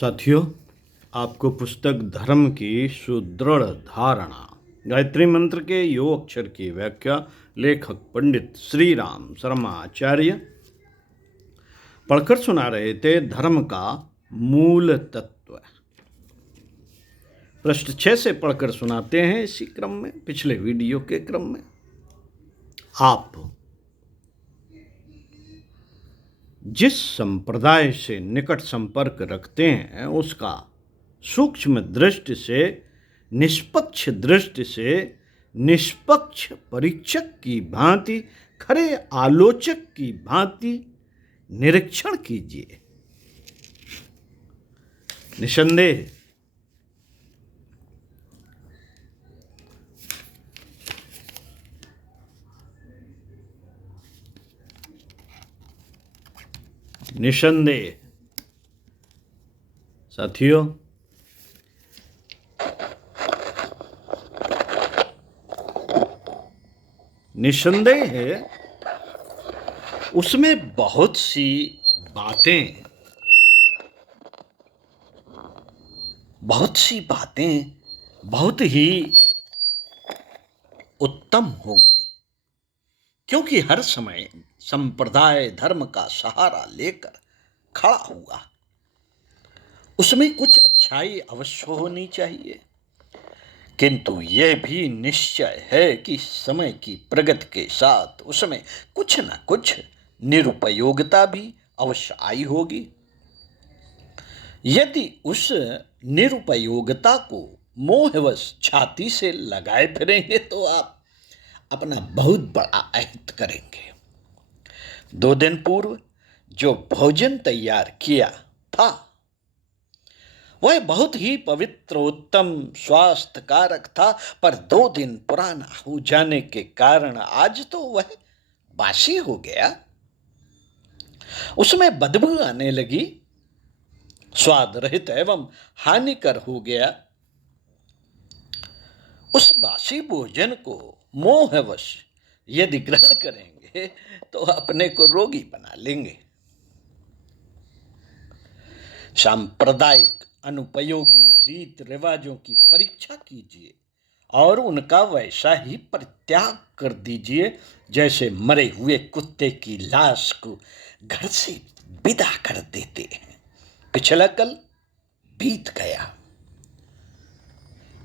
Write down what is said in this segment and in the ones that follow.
साथियों, आपको पुस्तक धर्म की सुदृढ़ धारणा गायत्री मंत्र के यो अक्षर की व्याख्या लेखक पंडित श्री राम शर्मा आचार्य पढ़कर सुना रहे थे। धर्म का मूल तत्व पृष्ठ 6 से पढ़कर सुनाते हैं। इसी क्रम में पिछले वीडियो के क्रम में आप जिस संप्रदाय से निकट संपर्क रखते हैं उसका सूक्ष्म दृष्टि से, निष्पक्ष दृष्टि से, निष्पक्ष परीक्षक की भांति, खरे आलोचक की भांति निरीक्षण कीजिए। निसंदेह साथियों, निसंदेह है उसमें बहुत सी बातें बहुत ही उत्तम होंगी, क्योंकि हर समय संप्रदाय धर्म का सहारा लेकर खड़ा हुआ। उसमें कुछ अच्छाई अवश्य होनी चाहिए, किंतु यह भी निश्चय है कि समय की प्रगति के साथ उसमें कुछ न कुछ निरुपयोगिता भी अवश्य आई होगी। यदि उस निरुपयोगिता को मोहवश छाती से लगाए फिरेंगे तो आप अपना बहुत बड़ा अहित करेंगे। 2 दिन पूर्व जो भोजन तैयार किया था वह बहुत ही पवित्र, उत्तम, स्वास्थ्यकारक था, पर 2 दिन पुराना हो जाने के कारण आज तो वह बासी हो गया। उसमें बदबू आने लगी, स्वाद रहित एवं हानिकर हो गया। उस बासी भोजन को मोहवश यदि ग्रहण करेंगे तो अपने को रोगी बना लेंगे। सांप्रदायिक अनुपयोगी रीत रिवाजों की परीक्षा कीजिए और उनका वैसा ही परित्याग कर दीजिए जैसे मरे हुए कुत्ते की लाश को घर से विदा कर देते हैं। पिछला कल बीत गया।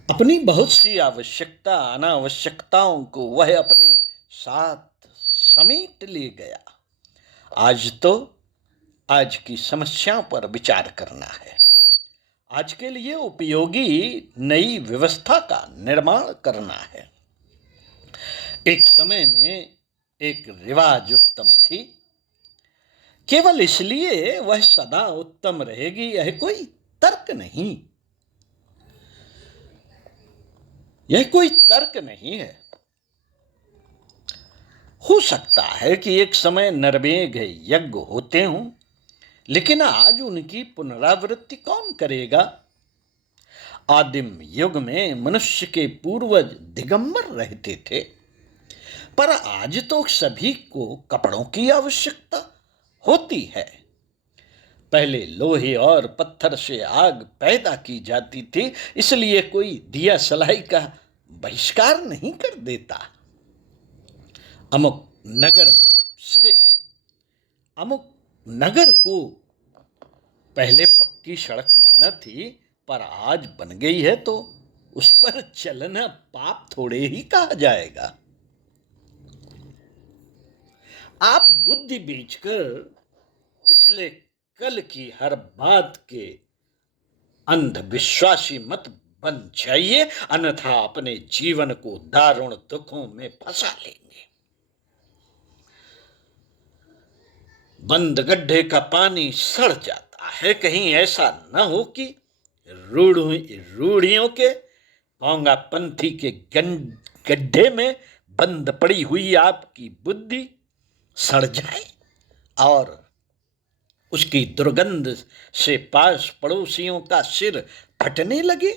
अपनी बहुत सी आवश्यकता अनावश्यकताओं को वह अपने साथ समेट ले गया। आज की समस्याओं पर विचार करना है। आज के लिए उपयोगी नई व्यवस्था का निर्माण करना है। एक समय में एक रिवाज उत्तम थी, केवल इसलिए वह सदा उत्तम रहेगी यह कोई तर्क नहीं। यह कोई तर्क नहीं है। हो सकता है कि एक समय नरमेघ यज्ञ होते हों, लेकिन आज उनकी पुनरावृत्ति कौन करेगा? आदिम युग में मनुष्य के पूर्वज दिगंबर रहते थे, पर आज तो सभी को कपड़ों की आवश्यकता होती है। पहले लोहे और पत्थर से आग पैदा की जाती थी, इसलिए कोई दिया सलाई का बहिष्कार नहीं कर देता। अमुक नगर को पहले पक्की सड़क न थी, पर आज बन गई है तो उस पर चलना पाप थोड़े ही कहा जाएगा। आप बुद्धि बेचकर पिछले कल की हर बात के अंधविश्वासी मत बन जाइए, अन्यथा अपने जीवन को दारुण दुखों में फंसा लेंगे। बंद गड्ढे का पानी सड़ जाता है, कहीं ऐसा न हो कि रूढ़ियों के पोंगापंथी के गड्ढे में बंद पड़ी हुई आपकी बुद्धि सड़ जाए और उसकी दुर्गंध से पास पड़ोसियों का सिर फटने लगे।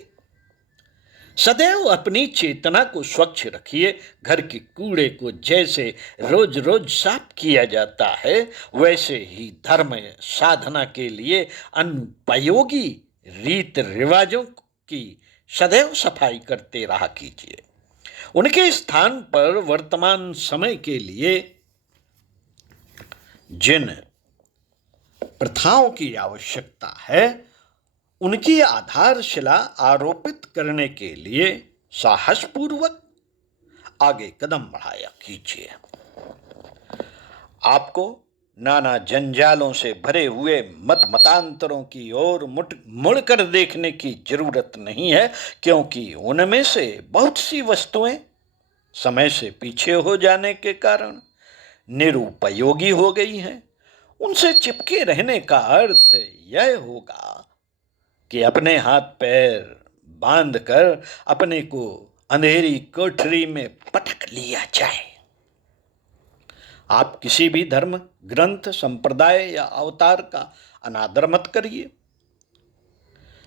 सदैव अपनी चेतना को स्वच्छ रखिए। घर के कूड़े को जैसे रोज रोज साफ किया जाता है, वैसे ही धर्म साधना के लिए अनुपयोगी रीत रिवाजों की सदैव सफाई करते रहा कीजिए। उनके स्थान पर वर्तमान समय के लिए जिन प्रथाओं की आवश्यकता है उनकी आधारशिला आरोपित करने के लिए साहसपूर्वक आगे कदम बढ़ाया कीजिए। आपको नाना जंजालों से भरे हुए मतांतरों की ओर मुड़कर देखने की जरूरत नहीं है, क्योंकि उनमें से बहुत सी वस्तुएं समय से पीछे हो जाने के कारण निरुपयोगी हो गई हैं। उनसे चिपके रहने का अर्थ यह होगा कि अपने हाथ पैर बांधकर अपने को अंधेरी कोठरी में पटक लिया जाए। आप किसी भी धर्म, ग्रंथ, संप्रदाय या अवतार का अनादर मत करिए।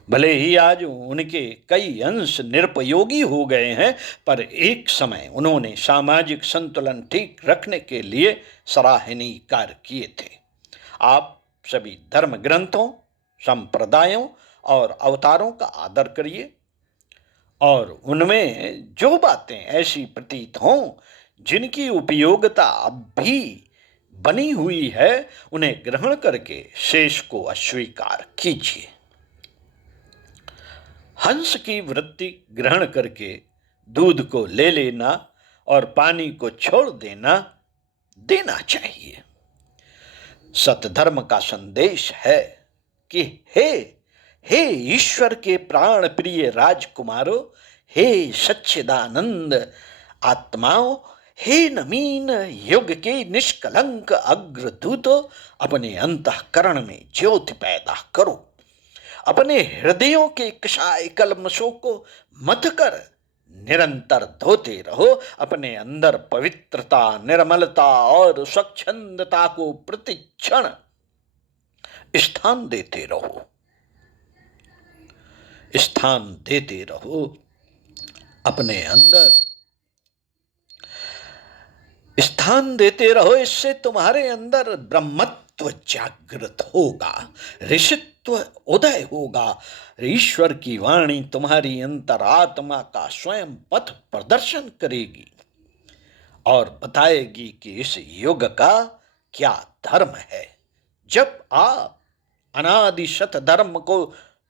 भले ही आज उनके कई अंश निरुपयोगी हो गए हैं, पर एक समय उन्होंने सामाजिक संतुलन ठीक रखने के लिए सराहनीय कार्य किए थे। आप सभी धर्म ग्रंथों, संप्रदायों और अवतारों का आदर करिए और उनमें जो बातें ऐसी प्रतीत हों जिनकी उपयोगिता अब भी बनी हुई है उन्हें ग्रहण करके शेष को अस्वीकार कीजिए। हंस की वृत्ति ग्रहण करके दूध को ले लेना और पानी को छोड़ देना चाहिए। सतधर्म का संदेश है कि हे ईश्वर के प्राण प्रिय राजकुमारों, हे सच्चिदानंद आत्माओं, हे नवीन युग के निष्कलंक अग्रदूतों, अपने अंतःकरण में ज्योति पैदा करो। अपने हृदयों के कषाय कल्मशों को मथ कर निरंतर धोते रहो। अपने अंदर पवित्रता, निर्मलता और स्वच्छंदता को प्रतिक्षण स्थान देते रहो। अपने अंदर स्थान देते रहो। इससे तुम्हारे अंदर ब्रह्मत्व जागृत होगा, ऋषित्व उदय होगा। ईश्वर की वाणी तुम्हारी अंतरात्मा का स्वयं पथ प्रदर्शन करेगी और बताएगी कि इस युग का क्या धर्म है। जब आप अनादि सत धर्म को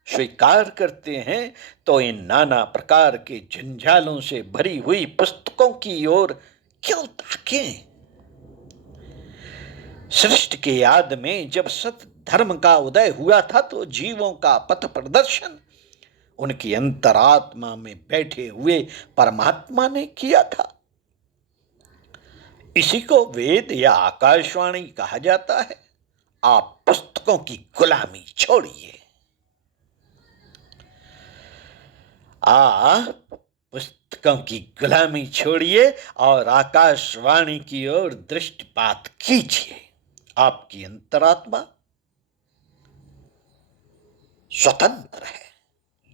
स्वीकार करते हैं तो इन नाना प्रकार के जंजालों से भरी हुई पुस्तकों की ओर क्यों ताकें? सृष्टि के आदि में जब सत धर्म का उदय हुआ था तो जीवों का पथ प्रदर्शन उनकी अंतरात्मा में बैठे हुए परमात्मा ने किया था। इसी को वेद या आकाशवाणी कहा जाता है। आप पुस्तकों की गुलामी छोड़िए। पुस्तकों की गुलामी छोड़िए और आकाशवाणी की ओर दृष्टिपात कीजिए। आपकी अंतरात्मा स्वतंत्र है,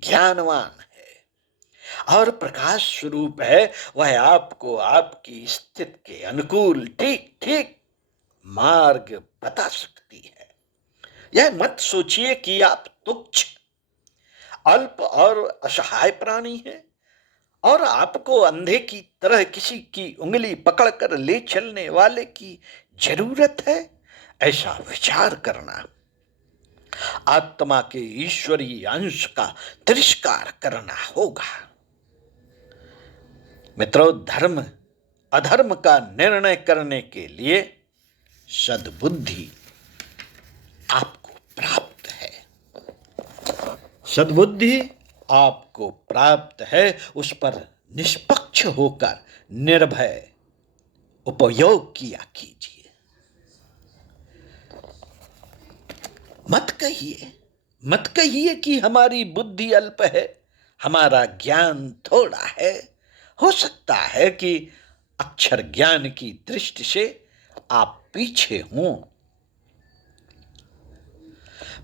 ज्ञानवान है और प्रकाश स्वरूप है। वह आपको आपकी स्थिति के अनुकूल ठीक मार्ग बता सकती है। यह मत सोचिए कि आप तुच्छ, अल्प और असहाय प्राणी हैं और आपको अंधे की तरह किसी की उंगली पकड़कर ले चलने वाले की जरूरत है। ऐसा विचार करना आत्मा के ईश्वरीय अंश का तिरस्कार करना होगा। मित्रों, धर्म अधर्म का निर्णय करने के लिए सद्बुद्धि आपको प्राप्त है। सद्बुद्धि आपको प्राप्त है, उस पर निष्पक्ष होकर निर्भय उपयोग किया कीजिए। मत कहिए कि हमारी बुद्धि अल्प है, हमारा ज्ञान थोड़ा है। हो सकता है कि अक्षर ज्ञान की दृष्टि से आप पीछे हों,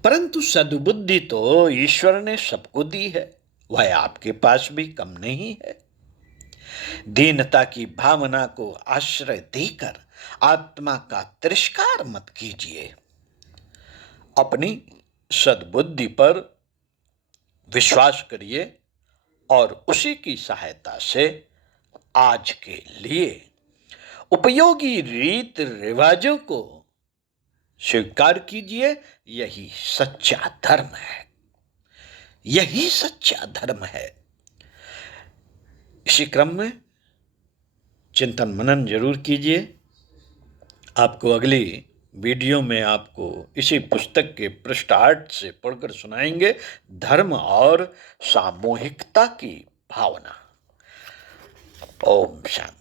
परंतु सद्बुद्धि तो ईश्वर ने सबको दी है, वह आपके पास भी कम नहीं है। दीनता की भावना को आश्रय देकर आत्मा का तिरस्कार मत कीजिए। अपनी सद्बुद्धि पर विश्वास करिए और उसी की सहायता से आज के लिए उपयोगी रीत रिवाजों को स्वीकार कीजिए। यही सच्चा धर्म है, यही सच्चा धर्म है। इसी क्रम में चिंतन मनन जरूर कीजिए। आपको अगली वीडियो में आपको इसी पुस्तक के पृष्ठ 8 से पढ़कर सुनाएंगे, धर्म और सामूहिकता की भावना। ओम शांति।